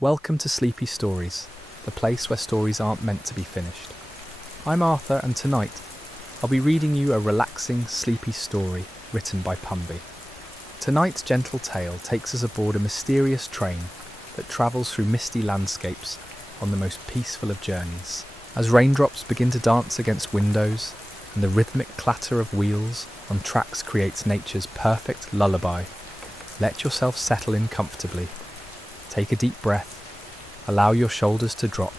Welcome to Sleepy Stories, the place where stories aren't meant to be finished. I'm Arthur, and tonight I'll be reading you a relaxing, sleepy story written by Pumby. Tonight's gentle tale takes us aboard a mysterious train that travels through misty landscapes on the most peaceful of journeys. As raindrops begin to dance against windows and the rhythmic clatter of wheels on tracks creates nature's perfect lullaby, let yourself settle in comfortably. Take a deep breath, allow your shoulders to drop,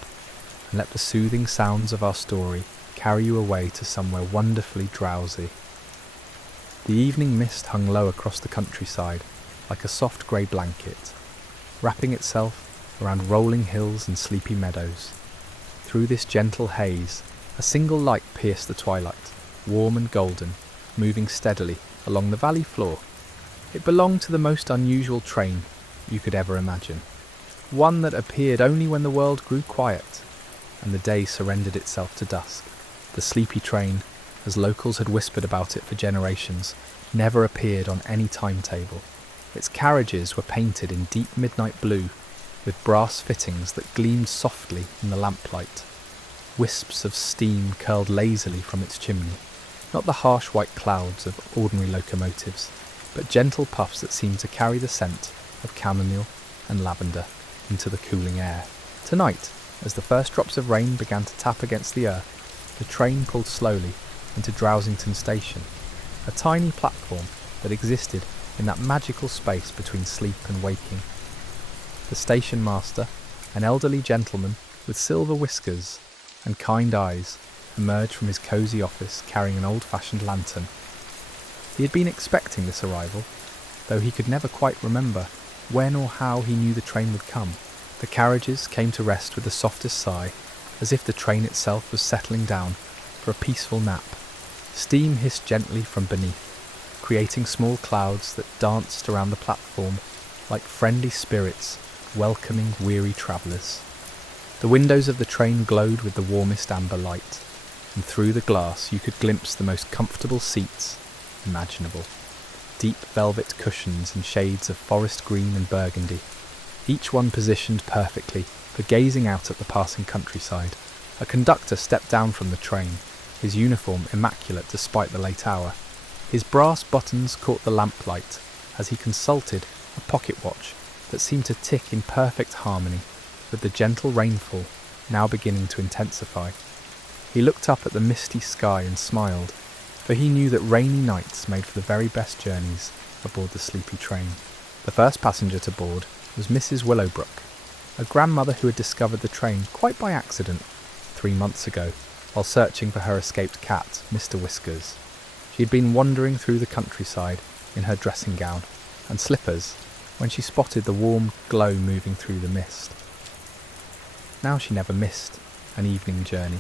and let the soothing sounds of our story carry you away to somewhere wonderfully drowsy. The evening mist hung low across the countryside like a soft grey blanket, wrapping itself around rolling hills and sleepy meadows. Through this gentle haze, a single light pierced the twilight, warm and golden, moving steadily along the valley floor. It belonged to the most unusual train you could ever imagine. One that appeared only when the world grew quiet and the day surrendered itself to dusk. The sleepy train, as locals had whispered about it for generations, never appeared on any timetable. Its carriages were painted in deep midnight blue, with brass fittings that gleamed softly in the lamplight. Wisps of steam curled lazily from its chimney, not the harsh white clouds of ordinary locomotives, but gentle puffs that seemed to carry the scent of chamomile and lavender into the cooling air. Tonight, as the first drops of rain began to tap against the earth, the train pulled slowly into Drowsington Station, a tiny platform that existed in that magical space between sleep and waking. The station master, an elderly gentleman with silver whiskers and kind eyes, emerged from his cosy office carrying an old-fashioned lantern. He had been expecting this arrival, though he could never quite remember when or how he knew the train would come. The carriages came to rest with the softest sigh, as if the train itself was settling down for a peaceful nap. Steam hissed gently from beneath, creating small clouds that danced around the platform like friendly spirits welcoming weary travellers. The windows of the train glowed with the warmest amber light, and through the glass you could glimpse the most comfortable seats imaginable. Deep velvet cushions in shades of forest green and burgundy, each one positioned perfectly for gazing out at the passing countryside. A conductor stepped down from the train, his uniform immaculate despite the late hour. His brass buttons caught the lamplight as he consulted a pocket watch that seemed to tick in perfect harmony with the gentle rainfall now beginning to intensify. He looked up at the misty sky and smiled, for he knew that rainy nights made for the very best journeys aboard the sleepy train. The first passenger to board was Mrs. Willowbrook, a grandmother who had discovered the train quite by accident 3 months ago while searching for her escaped cat, Mr. Whiskers. She had been wandering through the countryside in her dressing gown and slippers when she spotted the warm glow moving through the mist. Now she never missed an evening journey,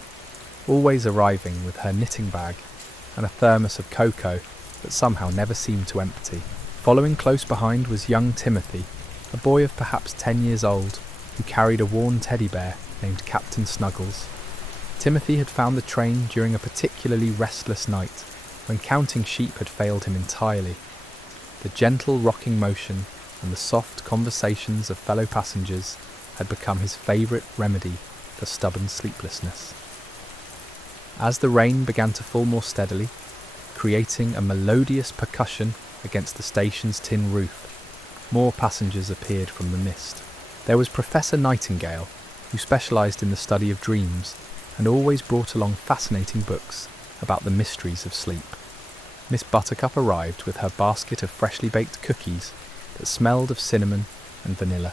always arriving with her knitting bag and a thermos of cocoa that somehow never seemed to empty. Following close behind was young Timothy, a boy of perhaps 10 years old, who carried a worn teddy bear named Captain Snuggles. Timothy had found the train during a particularly restless night when counting sheep had failed him entirely. The gentle rocking motion and the soft conversations of fellow passengers had become his favourite remedy for stubborn sleeplessness. As the rain began to fall more steadily, creating a melodious percussion against the station's tin roof, more passengers appeared from the mist. There was Professor Nightingale, who specialised in the study of dreams and always brought along fascinating books about the mysteries of sleep. Miss Buttercup arrived with her basket of freshly baked cookies that smelled of cinnamon and vanilla,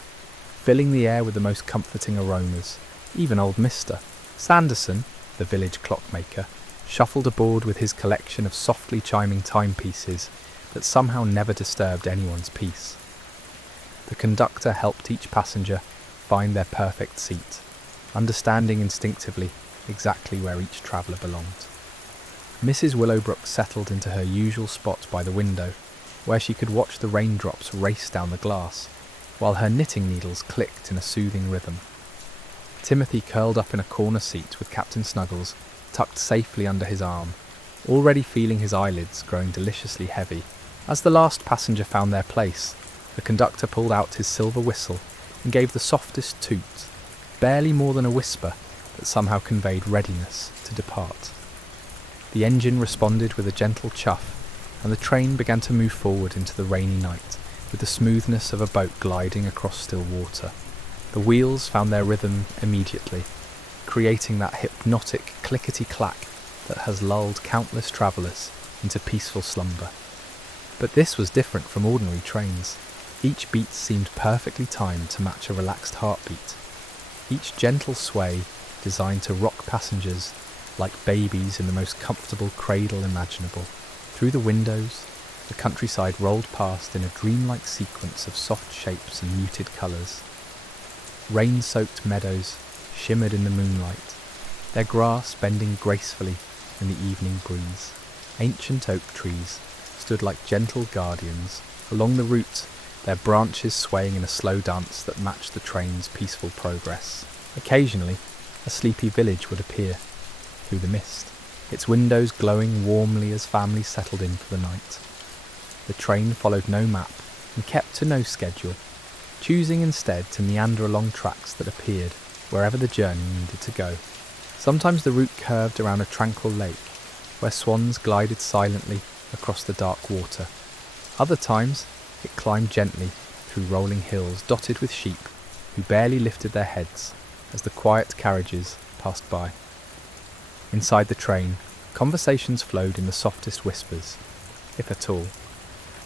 filling the air with the most comforting aromas. Even old Mr. Sanderson, the village clockmaker, shuffled aboard with his collection of softly chiming timepieces that somehow never disturbed anyone's peace. The conductor helped each passenger find their perfect seat, understanding instinctively exactly where each traveller belonged. Mrs. Willowbrook settled into her usual spot by the window, where she could watch the raindrops race down the glass, while her knitting needles clicked in a soothing rhythm. Timothy curled up in a corner seat with Captain Snuggles tucked safely under his arm, already feeling his eyelids growing deliciously heavy. As the last passenger found their place, the conductor pulled out his silver whistle and gave the softest toot, barely more than a whisper, that somehow conveyed readiness to depart. The engine responded with a gentle chuff, and the train began to move forward into the rainy night with the smoothness of a boat gliding across still water. The wheels found their rhythm immediately, creating that hypnotic clickety-clack that has lulled countless travellers into peaceful slumber. But this was different from ordinary trains. Each beat seemed perfectly timed to match a relaxed heartbeat. Each gentle sway designed to rock passengers like babies in the most comfortable cradle imaginable. Through the windows, the countryside rolled past in a dreamlike sequence of soft shapes and muted colours. Rain-soaked meadows shimmered in the moonlight, their grass bending gracefully in the evening breeze. Ancient oak trees stood like gentle guardians along the route, their branches swaying in a slow dance that matched the train's peaceful progress. Occasionally, a sleepy village would appear through the mist, its windows glowing warmly as families settled in for the night. The train followed no map and kept to no schedule, choosing instead to meander along tracks that appeared wherever the journey needed to go. Sometimes the route curved around a tranquil lake, where swans glided silently across the dark water. Other times, it climbed gently through rolling hills dotted with sheep who barely lifted their heads as the quiet carriages passed by. Inside the train, conversations flowed in the softest whispers, if at all.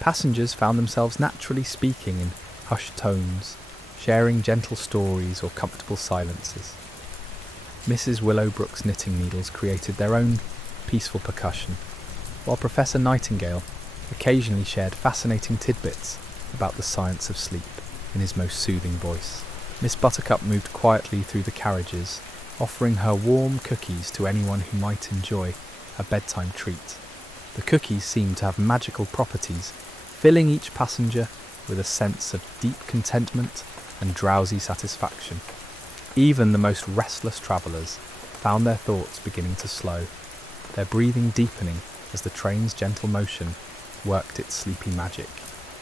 Passengers found themselves naturally speaking in hushed tones, sharing gentle stories or comfortable silences. Mrs. Willowbrook's knitting needles created their own peaceful percussion, while Professor Nightingale occasionally shared fascinating tidbits about the science of sleep in his most soothing voice. Miss Buttercup moved quietly through the carriages, offering her warm cookies to anyone who might enjoy a bedtime treat. The cookies seemed to have magical properties, filling each passenger with a sense of deep contentment and drowsy satisfaction. Even the most restless travellers found their thoughts beginning to slow, their breathing deepening as the train's gentle motion worked its sleepy magic.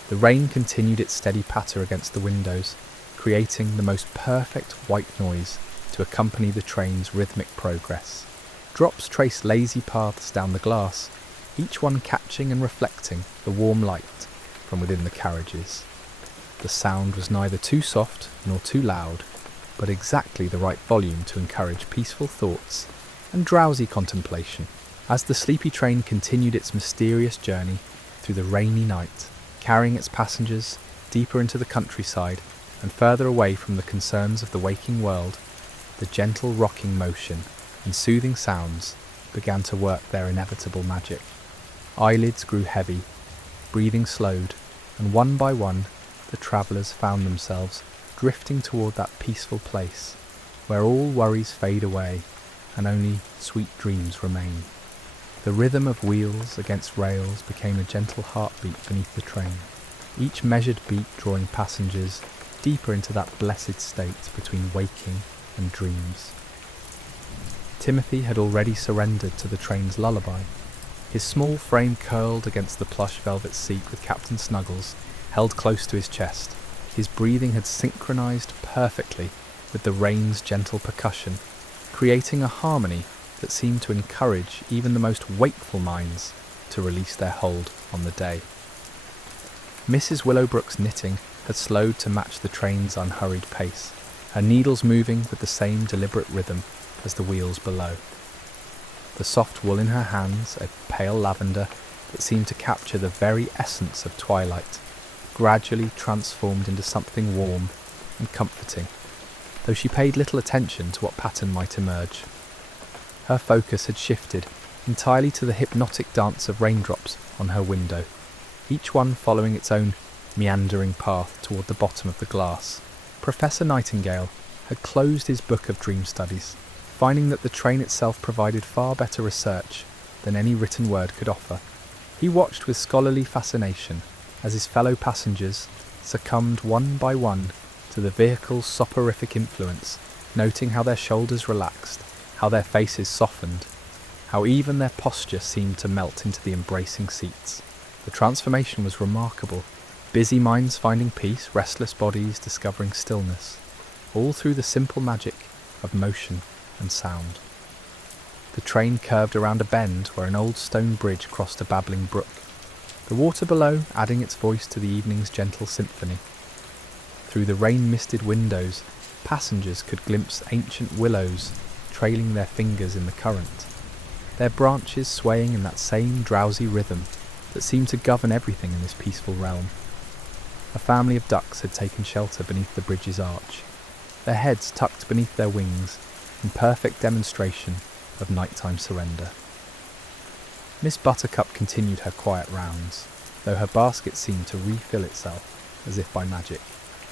The rain continued its steady patter against the windows, creating the most perfect white noise to accompany the train's rhythmic progress. Drops traced lazy paths down the glass, each one catching and reflecting the warm light from within the carriages. The sound was neither too soft nor too loud, but exactly the right volume to encourage peaceful thoughts and drowsy contemplation. As the sleepy train continued its mysterious journey through the rainy night, carrying its passengers deeper into the countryside and further away from the concerns of the waking world, the gentle rocking motion and soothing sounds began to work their inevitable magic. Eyelids grew heavy, breathing slowed, and one by one the travellers found themselves drifting toward that peaceful place where all worries fade away and only sweet dreams remain. The rhythm of wheels against rails became a gentle heartbeat beneath the train, each measured beat drawing passengers deeper into that blessed state between waking and dreams. Timothy had already surrendered to the train's lullaby. His small frame curled against the plush velvet seat with Captain Snuggles held close to his chest. His breathing had synchronized perfectly with the rain's gentle percussion, creating a harmony that seemed to encourage even the most wakeful minds to release their hold on the day. Mrs. Willowbrook's knitting had slowed to match the train's unhurried pace, her needles moving with the same deliberate rhythm as the wheels below. The soft wool in her hands, a pale lavender that seemed to capture the very essence of twilight, gradually transformed into something warm and comforting, though she paid little attention to what pattern might emerge. Her focus had shifted entirely to the hypnotic dance of raindrops on her window, each one following its own meandering path toward the bottom of the glass. Professor Nightingale had closed his book of dream studies, finding that the train itself provided far better research than any written word could offer. He watched with scholarly fascination as his fellow passengers succumbed one by one to the vehicle's soporific influence, noting how their shoulders relaxed, how their faces softened, how even their posture seemed to melt into the embracing seats. The transformation was remarkable, Busy minds finding peace, restless bodies discovering stillness, all through the simple magic of motion and sound. The train curved around a bend where an old stone bridge crossed a babbling brook, the water below adding its voice to the evening's gentle symphony. Through the rain-misted windows, passengers could glimpse ancient willows trailing their fingers in the current, their branches swaying in that same drowsy rhythm that seemed to govern everything in this peaceful realm. A family of ducks had taken shelter beneath the bridge's arch, their heads tucked beneath their wings in perfect demonstration of nighttime surrender. Miss Buttercup continued her quiet rounds, though her basket seemed to refill itself as if by magic.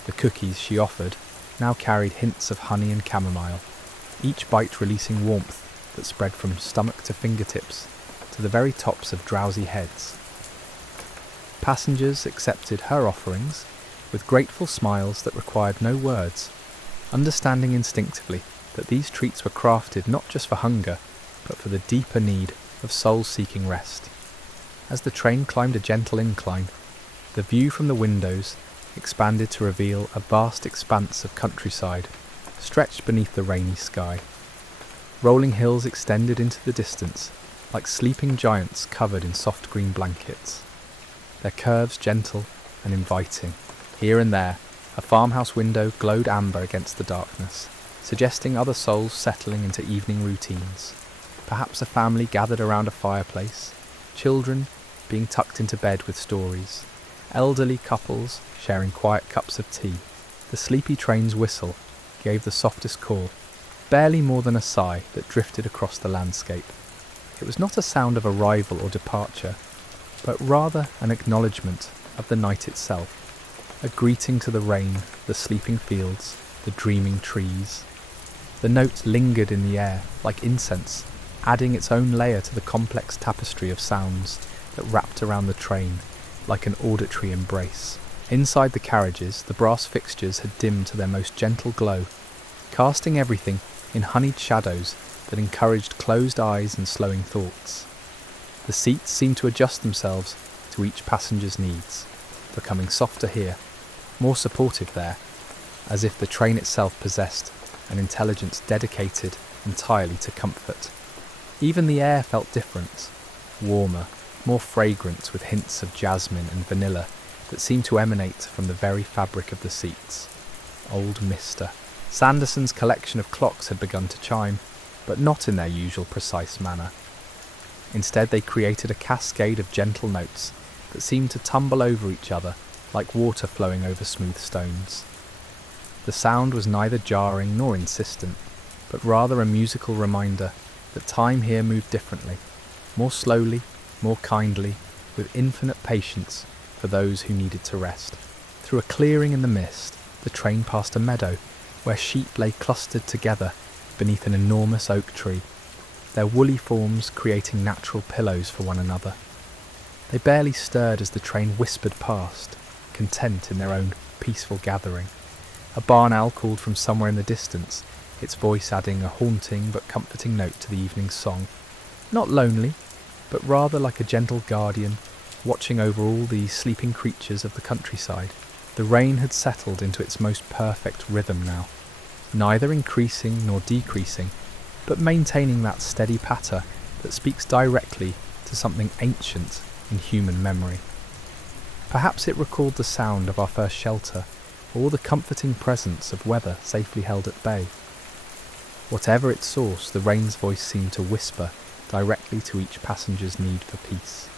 The cookies she offered now carried hints of honey and chamomile, each bite releasing warmth that spread from stomach to fingertips to the very tops of drowsy heads. Passengers accepted her offerings with grateful smiles that required no words, understanding instinctively that these treats were crafted not just for hunger, but for the deeper need of soul-seeking rest. As the train climbed a gentle incline, the view from the windows expanded to reveal a vast expanse of countryside stretched beneath the rainy sky. Rolling hills extended into the distance like sleeping giants covered in soft green blankets, their curves gentle and inviting. Here and there, a farmhouse window glowed amber against the darkness, suggesting other souls settling into evening routines. Perhaps a family gathered around a fireplace, children being tucked into bed with stories, elderly couples sharing quiet cups of tea. The sleepy train's whistle gave the softest call, barely more than a sigh that drifted across the landscape. It was not a sound of arrival or departure, but rather an acknowledgement of the night itself, a greeting to the rain, the sleeping fields, the dreaming trees. The note lingered in the air like incense, adding its own layer to the complex tapestry of sounds that wrapped around the train like an auditory embrace. Inside the carriages, the brass fixtures had dimmed to their most gentle glow, casting everything in honeyed shadows that encouraged closed eyes and slowing thoughts. The seats seemed to adjust themselves to each passenger's needs, becoming softer here, more supportive there, as if the train itself possessed an intelligence dedicated entirely to comfort. Even the air felt different, warmer, more fragrant with hints of jasmine and vanilla that seemed to emanate from the very fabric of the seats. Old Mister. Sanderson's collection of clocks had begun to chime, but not in their usual precise manner. Instead, they created a cascade of gentle notes that seemed to tumble over each other like water flowing over smooth stones. The sound was neither jarring nor insistent, but rather a musical reminder that time here moved differently, more slowly, more kindly, with infinite patience for those who needed to rest. Through a clearing in the mist, the train passed a meadow where sheep lay clustered together beneath an enormous oak tree, their woolly forms creating natural pillows for one another. They barely stirred as the train whispered past, content in their own peaceful gathering. A barn owl called from somewhere in the distance, its voice adding a haunting but comforting note to the evening's song. Not lonely, but rather like a gentle guardian, watching over all these sleeping creatures of the countryside. The rain had settled into its most perfect rhythm now, neither increasing nor decreasing, but maintaining that steady patter that speaks directly to something ancient in human memory. Perhaps it recalled the sound of our first shelter, or the comforting presence of weather safely held at bay. Whatever its source, the rain's voice seemed to whisper directly to each passenger's need for peace,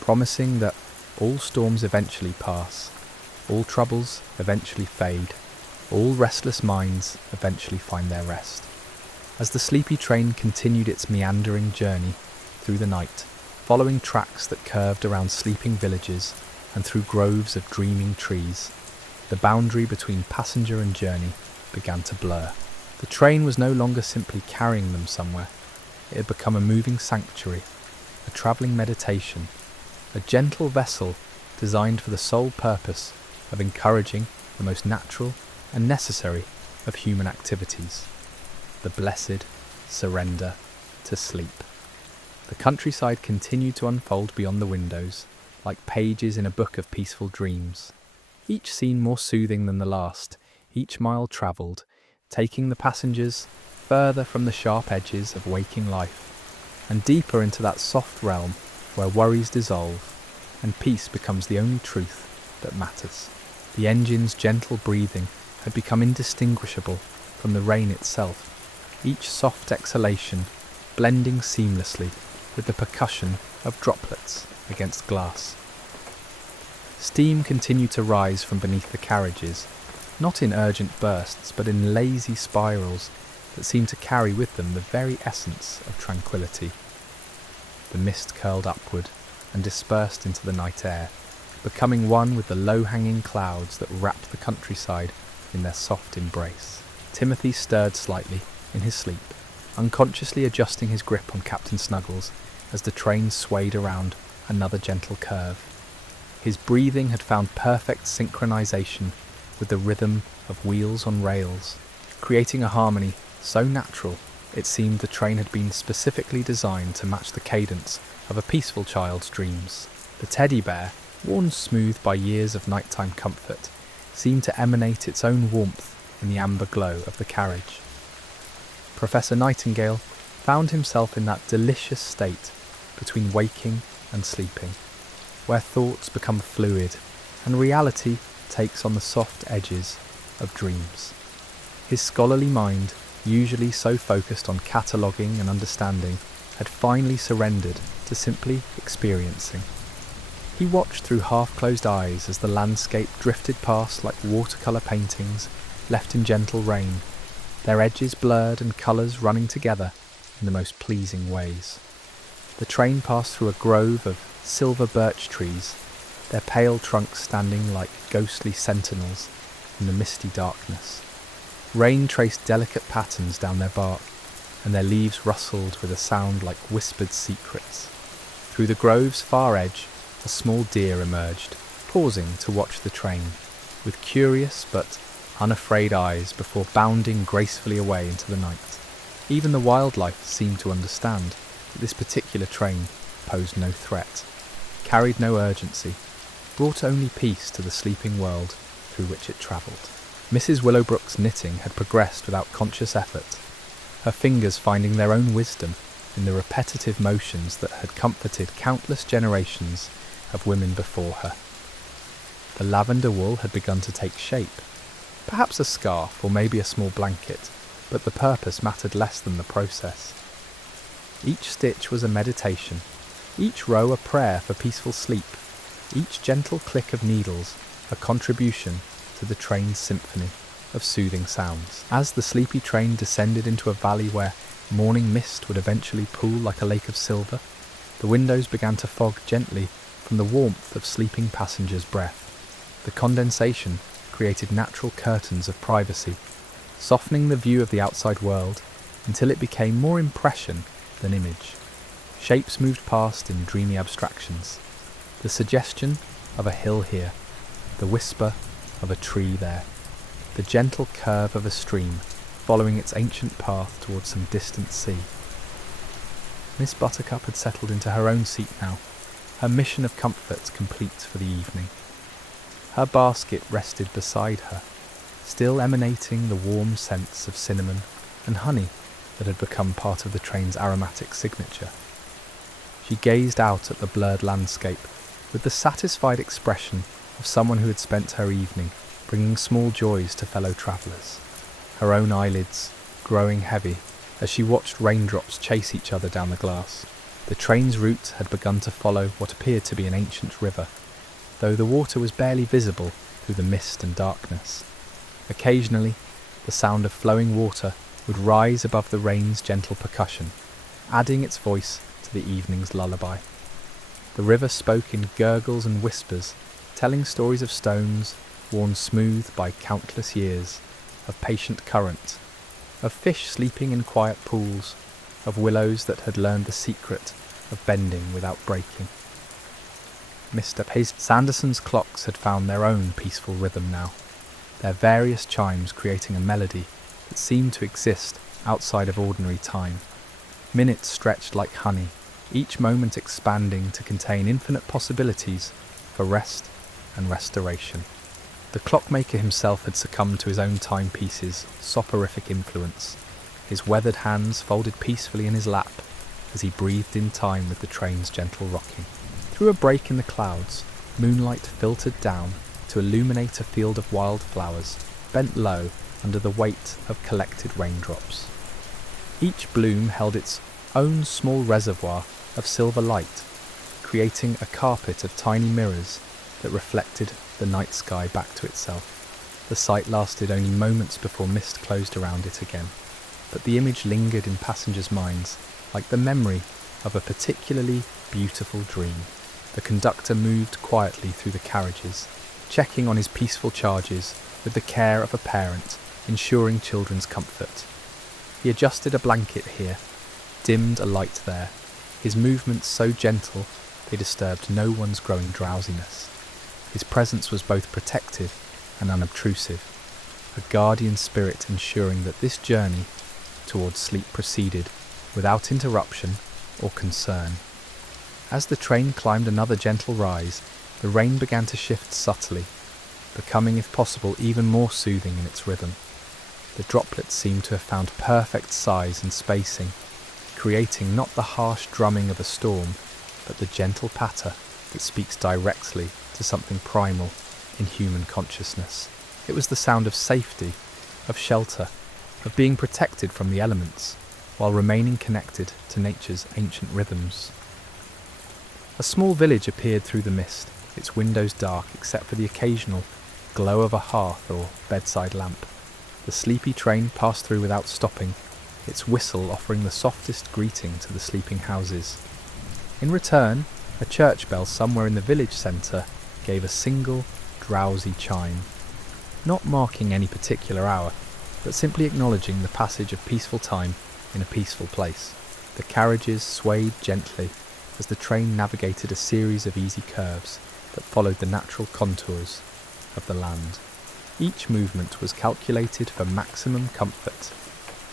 promising that all storms eventually pass, all troubles eventually fade, all restless minds eventually find their rest. As the sleepy train continued its meandering journey through the night, following tracks that curved around sleeping villages and through groves of dreaming trees, the boundary between passenger and journey began to blur. The train was no longer simply carrying them somewhere. It had become a moving sanctuary, a travelling meditation, a gentle vessel designed for the sole purpose of encouraging the most natural and necessary of human activities, the blessed surrender to sleep. The countryside continued to unfold beyond the windows, like pages in a book of peaceful dreams. each scene more soothing than the last, each mile travelled, taking the passengers further from the sharp edges of waking life, and deeper into that soft realm where worries dissolve, and peace becomes the only truth that matters. The engine's gentle breathing had become indistinguishable from the rain itself, each soft exhalation blending seamlessly with the percussion of droplets against glass. Steam continued to rise from beneath the carriages, not in urgent bursts, but in lazy spirals that seemed to carry with them the very essence of tranquility. The mist curled upward and dispersed into the night air, becoming one with the low-hanging clouds that wrapped the countryside in their soft embrace. Timothy stirred slightly in his sleep, unconsciously adjusting his grip on Captain Snuggles as the train swayed around another gentle curve. His breathing had found perfect synchronization with the rhythm of wheels on rails, creating a harmony so natural it seemed the train had been specifically designed to match the cadence of a peaceful child's dreams. The teddy bear, worn smooth by years of nighttime comfort, seemed to emanate its own warmth in the amber glow of the carriage. Professor Nightingale found himself in that delicious state between waking and sleeping, where thoughts become fluid and reality takes on the soft edges of dreams. His scholarly mind, usually so focused on cataloguing and understanding, had finally surrendered to simply experiencing. He watched through half-closed eyes as the landscape drifted past like watercolour paintings left in gentle rain, their edges blurred and colours running together in the most pleasing ways. The train passed through a grove of silver birch trees, their pale trunks standing like ghostly sentinels in the misty darkness. Rain traced delicate patterns down their bark, and their leaves rustled with a sound like whispered secrets. Through the grove's far edge, a small deer emerged, pausing to watch the train, with curious but unafraid eyes before bounding gracefully away into the night. Even the wildlife seemed to understand that this particular train posed no threat, carried no urgency, brought only peace to the sleeping world through which it travelled. Mrs. Willowbrook's knitting had progressed without conscious effort, her fingers finding their own wisdom in the repetitive motions that had comforted countless generations of women before her. The lavender wool had begun to take shape, perhaps a scarf or maybe a small blanket, but the purpose mattered less than the process. Each stitch was a meditation, each row a prayer for peaceful sleep, each gentle click of needles a contribution to the train's symphony of soothing sounds. As the sleepy train descended into a valley where morning mist would eventually pool like a lake of silver, the windows began to fog gently from the warmth of sleeping passengers' breath. The condensation created natural curtains of privacy, softening the view of the outside world until it became more impression than image. Shapes moved past in dreamy abstractions, the suggestion of a hill here, the whisper of a tree there, the gentle curve of a stream following its ancient path towards some distant sea. Miss Buttercup had settled into her own seat now, her mission of comfort complete for the evening. Her basket rested beside her, still emanating the warm scents of cinnamon and honey that had become part of the train's aromatic signature. She gazed out at the blurred landscape with the satisfied expression of someone who had spent her evening bringing small joys to fellow travellers, her own eyelids growing heavy as she watched raindrops chase each other down the glass. The train's route had begun to follow what appeared to be an ancient river, though the water was barely visible through the mist and darkness. Occasionally, the sound of flowing water would rise above the rain's gentle percussion, adding its voice to the evening's lullaby. The river spoke in gurgles and whispers, telling stories of stones worn smooth by countless years, of patient current, of fish sleeping in quiet pools, of willows that had learned the secret of bending without breaking. Mr. Sanderson's clocks had found their own peaceful rhythm now, their various chimes creating a melody that seemed to exist outside of ordinary time. Minutes stretched like honey, each moment expanding to contain infinite possibilities for rest and restoration. The clockmaker himself had succumbed to his own timepiece's soporific influence. His weathered hands folded peacefully in his lap as he breathed in time with the train's gentle rocking. Through a break in the clouds, moonlight filtered down to illuminate a field of wildflowers, bent low under the weight of collected raindrops. Each bloom held its own small reservoir of silver light, creating a carpet of tiny mirrors that reflected the night sky back to itself. The sight lasted only moments before mist closed around it again, but the image lingered in passengers' minds like the memory of a particularly beautiful dream. The conductor moved quietly through the carriages, checking on his peaceful charges with the care of a parent, ensuring children's comfort. He adjusted a blanket here, dimmed a light there, his movements so gentle they disturbed no one's growing drowsiness. His presence was both protective and unobtrusive, a guardian spirit ensuring that this journey towards sleep proceeded without interruption or concern. As the train climbed another gentle rise, the rain began to shift subtly, becoming, if possible, even more soothing in its rhythm. The droplets seemed to have found perfect size and spacing, creating not the harsh drumming of a storm, but the gentle patter that speaks directly to something primal in human consciousness. It was the sound of safety, of shelter, of being protected from the elements, while remaining connected to nature's ancient rhythms. A small village appeared through the mist, its windows dark except for the occasional glow of a hearth or bedside lamp. The sleepy train passed through without stopping, its whistle offering the softest greeting to the sleeping houses. In return, a church bell somewhere in the village centre gave a single, drowsy chime, not marking any particular hour, but simply acknowledging the passage of peaceful time in a peaceful place. The carriages swayed gently as the train navigated a series of easy curves that followed the natural contours of the land. Each movement was calculated for maximum comfort,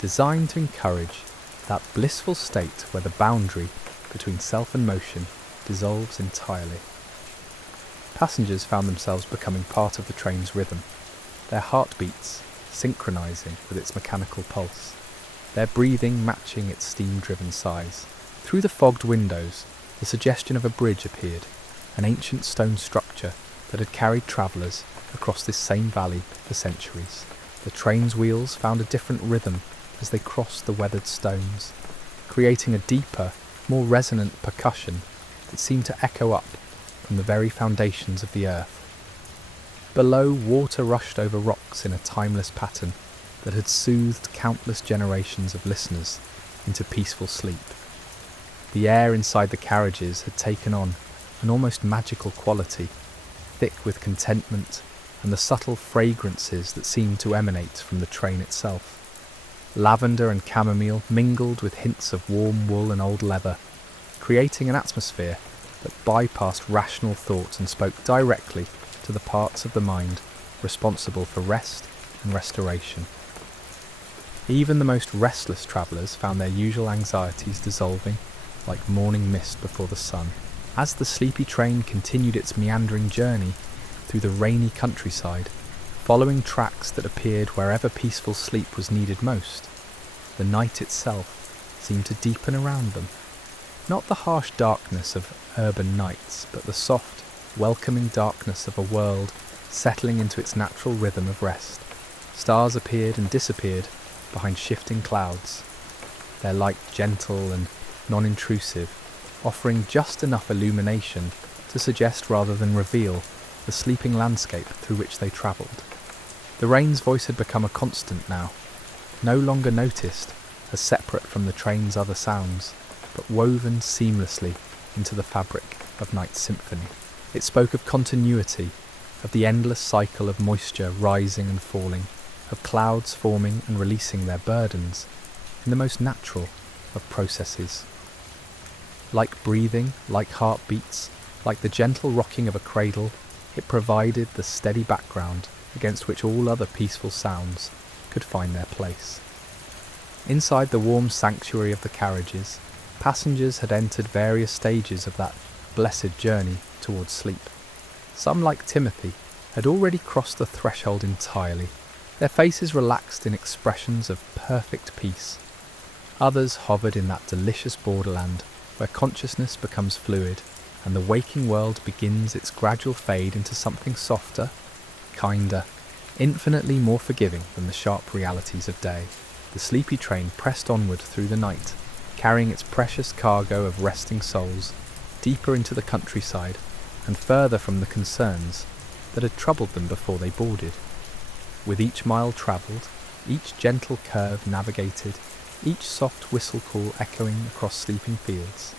designed to encourage that blissful state where the boundary between self and motion dissolves entirely. Passengers found themselves becoming part of the train's rhythm, their heartbeats synchronizing with its mechanical pulse, their breathing matching its steam-driven sighs. Through the fogged windows, the suggestion of a bridge appeared, an ancient stone structure that had carried travellers across this same valley for centuries. The train's wheels found a different rhythm as they crossed the weathered stones, creating a deeper, more resonant percussion that seemed to echo up from the very foundations of the earth. Below, water rushed over rocks in a timeless pattern that had soothed countless generations of listeners into peaceful sleep. The air inside the carriages had taken on an almost magical quality, thick with contentment and the subtle fragrances that seemed to emanate from the train itself. Lavender and chamomile mingled with hints of warm wool and old leather, creating an atmosphere that bypassed rational thought and spoke directly to the parts of the mind responsible for rest and restoration. Even the most restless travellers found their usual anxieties dissolving like morning mist before the sun. As the sleepy train continued its meandering journey through the rainy countryside, following tracks that appeared wherever peaceful sleep was needed most, the night itself seemed to deepen around them. Not the harsh darkness of urban nights, but the soft, welcoming darkness of a world settling into its natural rhythm of rest. Stars appeared and disappeared behind shifting clouds, their light gentle and non-intrusive, offering just enough illumination to suggest rather than reveal the sleeping landscape through which they travelled. The rain's voice had become a constant now, no longer noticed as separate from the train's other sounds, but woven seamlessly into the fabric of night's symphony. It spoke of continuity, of the endless cycle of moisture rising and falling, of clouds forming and releasing their burdens in the most natural of processes. Like breathing, like heartbeats, like the gentle rocking of a cradle, it provided the steady background against which all other peaceful sounds could find their place. Inside the warm sanctuary of the carriages, passengers had entered various stages of that blessed journey towards sleep. Some, like Timothy, had already crossed the threshold entirely, their faces relaxed in expressions of perfect peace. Others hovered in that delicious borderland where consciousness becomes fluid and the waking world begins its gradual fade into something softer, kinder, infinitely more forgiving than the sharp realities of day. The sleepy train pressed onward through the night, carrying its precious cargo of resting souls deeper into the countryside and further from the concerns that had troubled them before they boarded. With each mile travelled, each gentle curve navigated, each soft whistle call echoing across sleeping fields,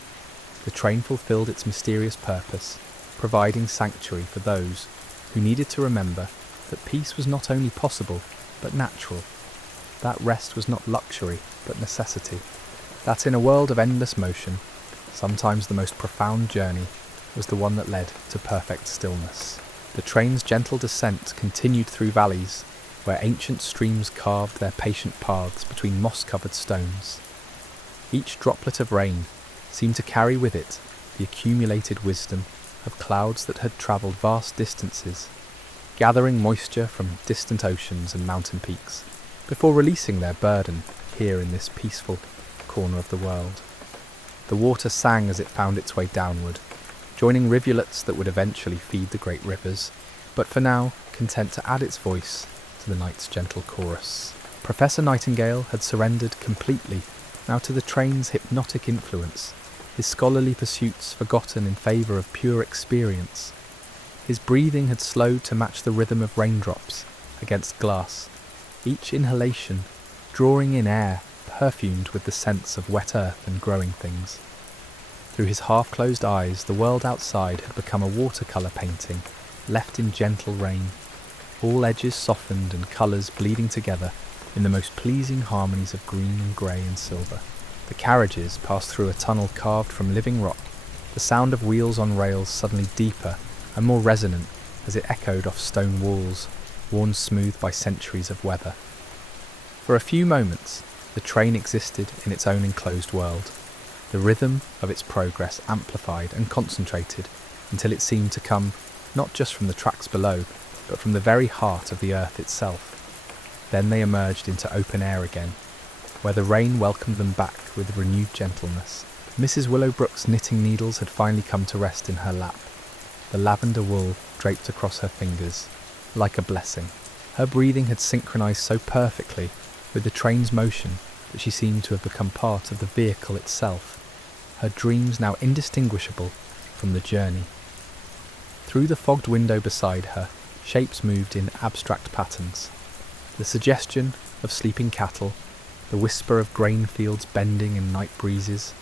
the train fulfilled its mysterious purpose, providing sanctuary for those who needed to remember that peace was not only possible, but natural. That rest was not luxury, but necessity. That in a world of endless motion, sometimes the most profound journey was the one that led to perfect stillness. The train's gentle descent continued through valleys where ancient streams carved their patient paths between moss-covered stones. Each droplet of rain seemed to carry with it the accumulated wisdom of clouds that had travelled vast distances, gathering moisture from distant oceans and mountain peaks, before releasing their burden here in this peaceful corner of the world. The water sang as it found its way downward, joining rivulets that would eventually feed the great rivers, but for now content to add its voice to the night's gentle chorus. Professor Nightingale had surrendered completely now to the train's hypnotic influence, his scholarly pursuits forgotten in favour of pure experience. His breathing had slowed to match the rhythm of raindrops against glass, each inhalation drawing in air perfumed with the scents of wet earth and growing things. Through his half-closed eyes, the world outside had become a watercolour painting, left in gentle rain, all edges softened and colours bleeding together in the most pleasing harmonies of green and grey and silver. The carriages passed through a tunnel carved from living rock, the sound of wheels on rails suddenly deeper and more resonant as it echoed off stone walls, worn smooth by centuries of weather. For a few moments, the train existed in its own enclosed world. The rhythm of its progress amplified and concentrated until it seemed to come not just from the tracks below, but from the very heart of the earth itself. Then they emerged into open air again, where the rain welcomed them back with renewed gentleness. Mrs. Willowbrook's knitting needles had finally come to rest in her lap, the lavender wool draped across her fingers, like a blessing. Her breathing had synchronized so perfectly with the train's motion that she seemed to have become part of the vehicle itself, her dreams now indistinguishable from the journey. Through the fogged window beside her, shapes moved in abstract patterns. The suggestion of sleeping cattle, the whisper of grain fields bending in night breezes,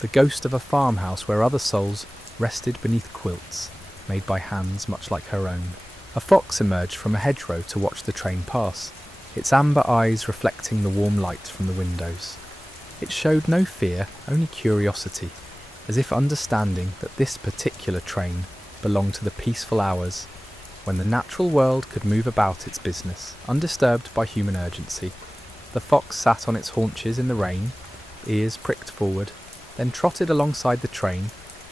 the ghost of a farmhouse where other souls rested beneath quilts made by hands much like her own. A fox emerged from a hedgerow to watch the train pass, its amber eyes reflecting the warm light from the windows. It showed no fear, only curiosity, as if understanding that this particular train belonged to the peaceful hours when the natural world could move about its business, undisturbed by human urgency. The fox sat on its haunches in the rain, ears pricked forward, then trotted alongside the train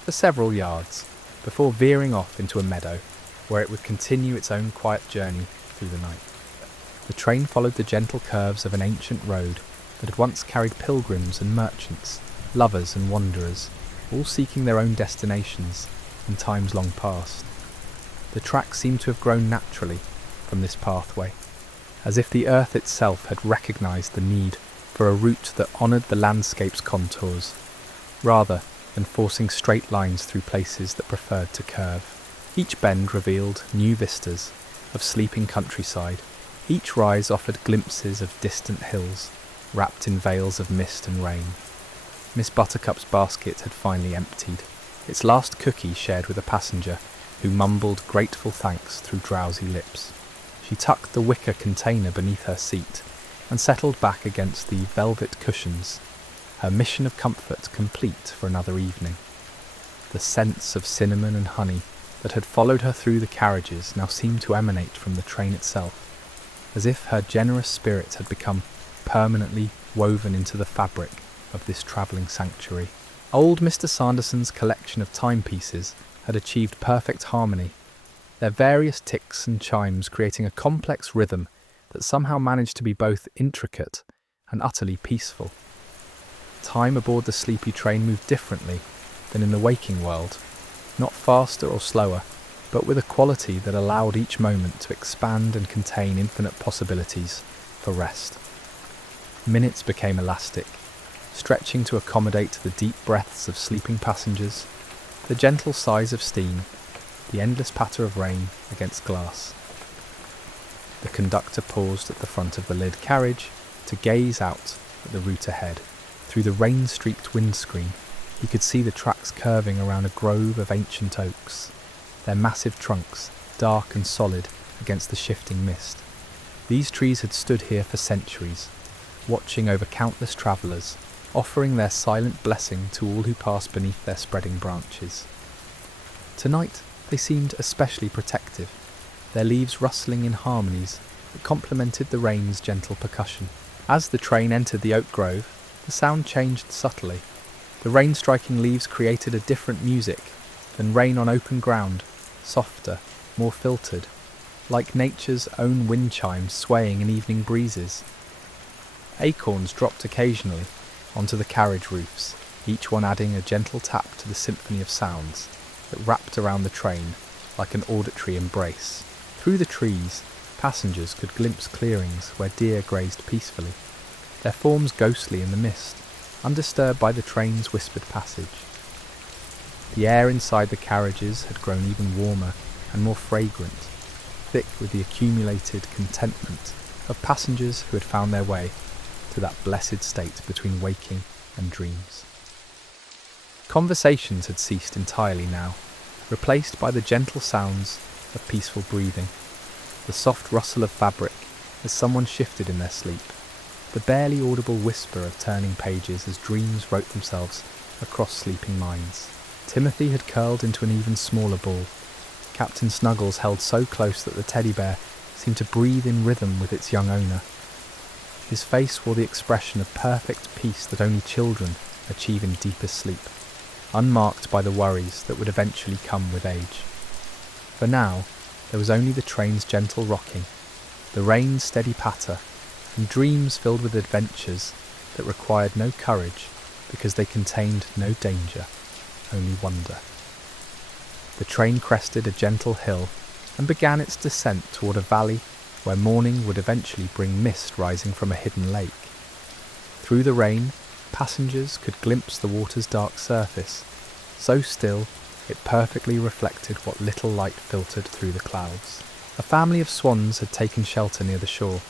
for several yards, before veering off into a meadow, where it would continue its own quiet journey through the night. The train followed the gentle curves of an ancient road that had once carried pilgrims and merchants, lovers and wanderers, all seeking their own destinations in times long past. The tracks seemed to have grown naturally from this pathway, as if the earth itself had recognised the need for a route that honoured the landscape's contours, rather than forcing straight lines through places that preferred to curve. Each bend revealed new vistas of sleeping countryside. Each rise offered glimpses of distant hills, wrapped in veils of mist and rain. Miss Buttercup's basket had finally emptied, its last cookie shared with a passenger who mumbled grateful thanks through drowsy lips. She tucked the wicker container beneath her seat and settled back against the velvet cushions, her mission of comfort complete for another evening. The scents of cinnamon and honey that had followed her through the carriages now seemed to emanate from the train itself, as if her generous spirit had become permanently woven into the fabric of this travelling sanctuary. Old Mr. Sanderson's collection of timepieces had achieved perfect harmony their various ticks and chimes creating a complex rhythm that somehow managed to be both intricate and utterly peaceful. Time aboard the sleepy train moved differently than in the waking world, not faster or slower, but with a quality that allowed each moment to expand and contain infinite possibilities for rest. Minutes became elastic, stretching to accommodate the deep breaths of sleeping passengers, the gentle sighs of steam, the endless patter of rain against glass. The conductor paused at the front of the lid carriage to gaze out at the route ahead. Through the rain-streaked windscreen, he could see the tracks curving around a grove of ancient oaks, their massive trunks dark and solid against the shifting mist. These trees had stood here for centuries, watching over countless travellers, offering their silent blessing to all who passed beneath their spreading branches. Tonight they seemed especially protective, their leaves rustling in harmonies that complemented the rain's gentle percussion. As the train entered the oak grove, the sound changed subtly. The rain striking leaves created a different music than rain on open ground, softer, more filtered, like nature's own wind chimes swaying in evening breezes. Acorns dropped occasionally onto the carriage roofs, each one adding a gentle tap to the symphony of sounds that wrapped around the train like an auditory embrace. Through the trees, passengers could glimpse clearings where deer grazed peacefully, their forms ghostly in the mist, undisturbed by the train's whispered passage. The air inside the carriages had grown even warmer and more fragrant, thick with the accumulated contentment of passengers who had found their way to that blessed state between waking and dreams. Conversations had ceased entirely now, replaced by the gentle sounds of peaceful breathing, the soft rustle of fabric as someone shifted in their sleep, the barely audible whisper of turning pages as dreams wrote themselves across sleeping minds. Timothy had curled into an even smaller ball, Captain Snuggles held so close that the teddy bear seemed to breathe in rhythm with its young owner. His face wore the expression of perfect peace that only children achieve in deepest sleep, unmarked by the worries that would eventually come with age. For now, there was only the train's gentle rocking, the rain's steady patter, and dreams filled with adventures that required no courage because they contained no danger, only wonder. The train crested a gentle hill and began its descent toward a valley where morning would eventually bring mist rising from a hidden lake. Through the rain, passengers could glimpse the water's dark surface, so still it perfectly reflected what little light filtered through the clouds. A family of swans had taken shelter near the shore,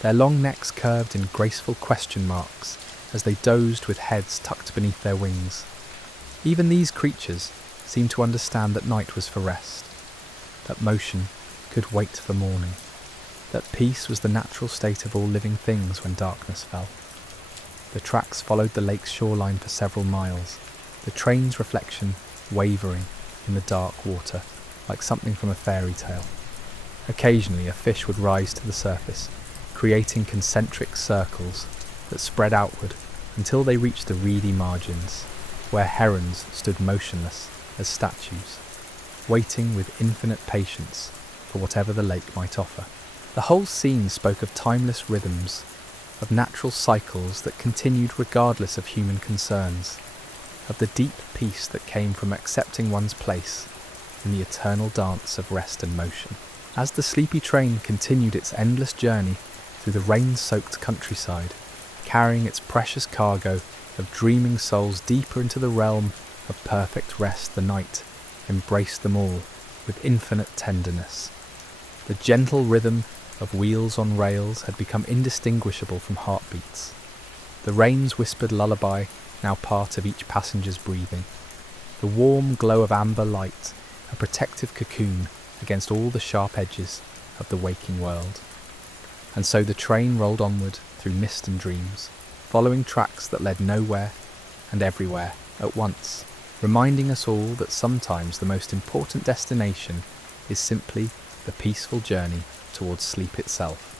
their long necks curved in graceful question marks as they dozed with heads tucked beneath their wings. Even these creatures seemed to understand that night was for rest, that motion could wait for morning, that peace was the natural state of all living things when darkness fell. The tracks followed the lake's shoreline for several miles, the train's reflection wavering in the dark water like something from a fairy tale. Occasionally a fish would rise to the surface, creating concentric circles that spread outward until they reached the reedy margins, where herons stood motionless as statues, waiting with infinite patience for whatever the lake might offer. The whole scene spoke of timeless rhythms, of natural cycles that continued regardless of human concerns, of the deep peace that came from accepting one's place in the eternal dance of rest and motion. As the sleepy train continued its endless journey through the rain-soaked countryside, carrying its precious cargo of dreaming souls deeper into the realm of perfect rest, the night embraced them all with infinite tenderness. The gentle rhythm of wheels on rails had become indistinguishable from heartbeats, the rain's whispered lullaby now part of each passenger's breathing, the warm glow of amber light, a protective cocoon against all the sharp edges of the waking world. And so the train rolled onward through mist and dreams, following tracks that led nowhere and everywhere at once, reminding us all that sometimes the most important destination is simply the peaceful journey towards sleep itself.